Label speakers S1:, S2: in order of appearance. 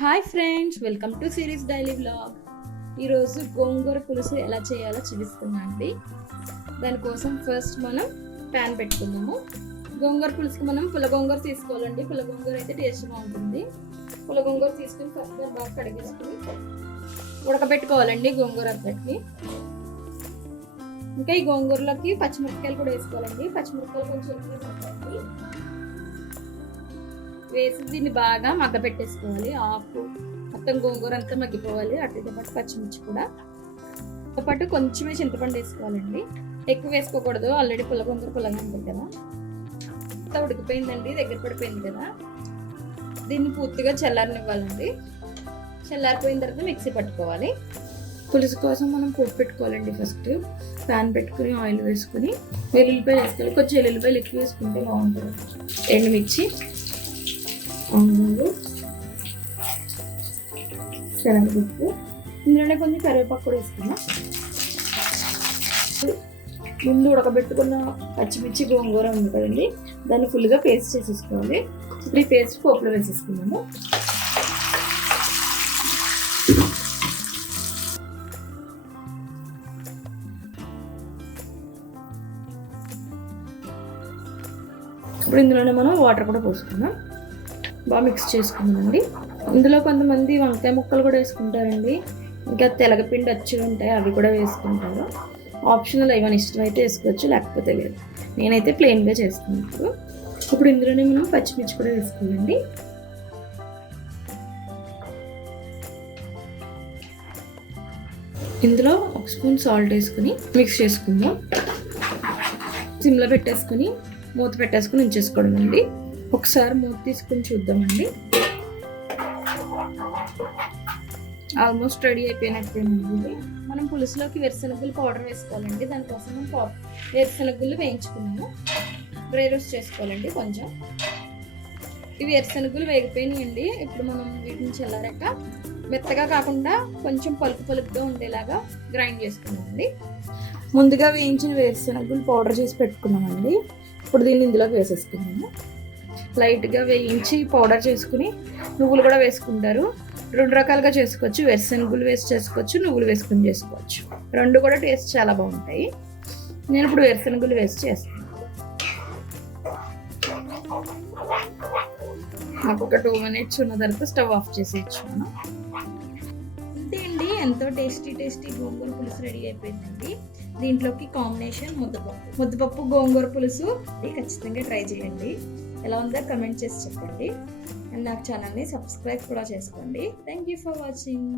S1: Hi friends welcome to series daily blog ఈరోజు గోంగూర పులుసు ఎలా చేయాలో చూపిస్తున్నా అండి. దానికోసం ఫస్ట్ మనం ప్యాన్ పెట్టుకుందాము. గోంగూర పులుసుకి మనం పులగొంగూర తీసుకోవాలండి. పులగొంగూర అయితే టేస్ట్ బాగుంటుంది. పులగొంగూర తీసుకుని ఫస్ట్ బాగా కడిగేసుకుని ఉడకబెట్టుకోవాలండి గోంగూర అంతటిని. ఇంకా ఈ గోంగూరలోకి పచ్చిమిరపకాయలు కూడా వేసుకోవాలండి. పచ్చిమిరపకాయలు కొంచెం ఎక్కువ వేసి దీన్ని బాగా మగ్గ పెట్టేసుకోవాలి. ఆకు మొత్తం గోంగూర అంతా మగ్గిపోవాలి. అటుతో పాటు పచ్చిమిర్చి కూడా. తో పాటు కొంచెమే చింతపండు వేసుకోవాలండి. ఎక్కువ వేసుకోకూడదు. ఆల్రెడీ పుల్ల గోంగూర పుల్లగా ఉంటుంది కదా. అంతా ఉడికిపోయిందండి. దగ్గర పడిపోయింది కదా. దీన్ని పూర్తిగా చల్లారనివ్వాలండి. చల్లారిపోయిన తర్వాత మిక్సీ పట్టుకోవాలి. పులుసు కోసం మనం పోపు పెట్టుకోవాలండి ఫస్ట్. ప్యాన్ పెట్టుకుని ఆయిల్ వేసుకుని వెల్లుల్లిపాయలు వేసుకోవాలి. కొంచెం వెల్లుల్లిపాయలు ఎక్కువ వేసుకుంటే బాగుంటుంది. ఎండుమిర్చి ఆనియన్లు శనగపప్పు ఇందులోనే కొంచెం కరివేపాకు కూడా వేసుకున్నాం ముందు ఉడకబెట్టుకున్న పచ్చిమిర్చి గోంగూర ఉంది కదండి. దాన్ని ఫుల్గా పేస్ట్ చేసేసుకోవాలి. ఇప్పుడు ఈ పేస్ట్ పోపులో వేసేసుకున్నాము ఇప్పుడు ఇందులోనే మనం వాటర్ కూడా పోసుకుందాం. బాగా మిక్స్ చేసుకుందామండి ఇందులో కొంతమంది వంకాయ ముక్కలు కూడా వేసుకుంటారండి. ఇంకా తెలగపిండి అచ్చులు ఉంటాయి అవి కూడా వేసుకుంటారు. ఆప్షనల్ ఏమైనా ఇష్టమైతే వేసుకోవచ్చు లేకపోతే లేదు. నేనైతే ప్లెయిన్గా చేసుకున్నాను ఇప్పుడు ఇందులోనే మనం పచ్చిమిర్చి కూడా వేసుకోవాలండి. ఇందులో ఒక స్పూన్ సాల్ట్ వేసుకుని మిక్స్ చేసుకుందాం. సిమ్లో పెట్టేసుకుని మూత పెట్టేసుకుని ఉంచేసుకోవడం అండి ఒకసారి మూత తీసుకుని చూద్దామండి. ఆల్మోస్ట్ రెడీ అయిపోయినట్టేనండి మనం పులుసులోకి వేరుశనగలు పౌడర్ వేసుకోవాలండి. దానికోసం మనం పౌ వేరుశనగలు వేయించుకున్నాము. డ్రై రోస్ట్ చేసుకోవాలండి కొంచెం. ఇవి వేరుశనగలు వేగిపోయినాయండి. ఇప్పుడు మనం వీటిని చల్లారాక మెత్తగా కాకుండా కొంచెం పలుకు పలుకుగా ఉండేలాగా గ్రైండ్ చేసుకున్నామండి ముందుగా వేయించిన వేరుశనగలు పౌడర్ చేసి పెట్టుకున్నామండి. ఇప్పుడు దీన్ని ఇందులోకి వేసేసుకున్నాము లైట్గా వేయించి పౌడర్ చేసుకుని నువ్వులు కూడా వేసుకుంటారు. రెండు రకాలుగా చేసుకోవచ్చు. వేరుశనగులు వేసి చేసుకోవచ్చు నువ్వులు వేసుకుని చేసుకోవచ్చు. రెండు కూడా టేస్ట్ చాలా బాగుంటాయి. నేను ఇప్పుడు వేరుశనగులు వేసి చేస్తాను. నాకు ఒక టూ మినిట్స్ ఉన్న తర్వాత స్టవ్ ఆఫ్ చేసేయచ్చు మనం అంతే అండి. ఎంతో టేస్టీ టేస్టీ గోంగూర పులుసు రెడీ అయిపోయిందండి. దీంట్లోకి కాంబినేషన్ ముద్దపప్పు. ముద్దపప్పు గోంగూర పులుసు. ఖచ్చితంగా ట్రై చేయండి. ఎలా ఉందో కమెంట్ చేసి చెప్పండి. అండ్ నాకు ఛానల్ని సబ్స్క్రైబ్ కూడా చేసుకోండి. Thank you for watching